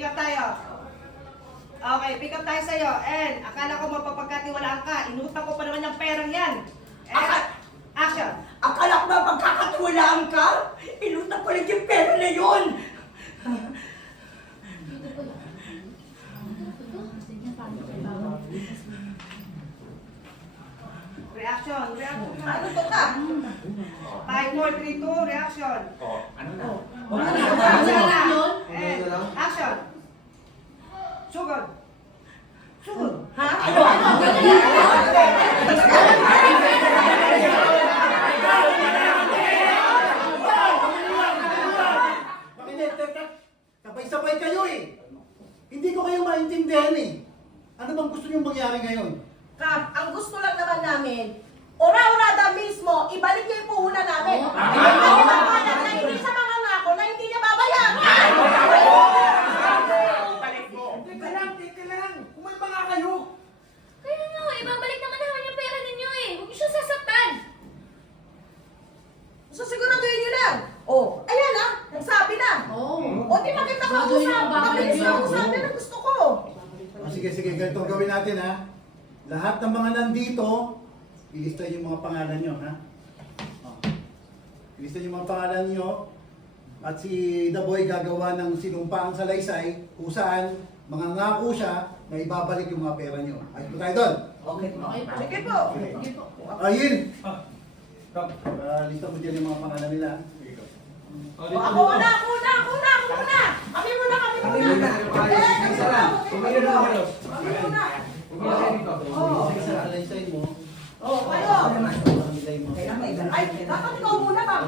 Pick up tayo. Okay, pick up tayo sa'yo. And, akala ko mapapagkatiwalaan ka. Inutang ko pa naman yung perang yan. And, action. Akala ko ba pagkakatiwalaan ka? Inutang ko lang yung pera na yun! Reaction. Reaction. Ano to ka? 5, 4, 3, 2, reaction. Ano na? Action na. And, action. Sugod. Sugod. Ha? Sabay-sabay kayo eh. Hindi ko kayo maintindihan eh. Ano bang gusto niyong mangyari ngayon? Kap, ang gusto lang naman namin, ora-orada mismo, ibalik niya yung puhunan namin. Kasi mapalat na hindi siya mangangako na hindi niya babayaran. Balik mo! Teka lang. Kumalma nga kayo. Kaya nga, ibabalik naman namin yung pera ninyo eh. Huwag niyo siya sasaktan. So siguraduhin niyo lang. Oh, ayan ah, nagsabi na. O di maganda ka usap. Mabilis na usap, yan ang gusto ko. Sige, ganito ang gawin natin ha. Lahat ng mga nandito, ilista yung mga pangalan nyo ha. Ilista yung mga pangalan nyo. At si The Boy gagawa ng sinumpaang salaysay kung saan mangangako siya na ibabalik yung mga pera nyo. Ayun po tayo doon. Okay po. Sige po. Ayun! Lista mo dyan yung mga pangalan nila. Ako muna. Kami muna. Kami muna. Salaysay mo. Oh, kayo. Nilay mo. Ay, dapat ikaw muna ba?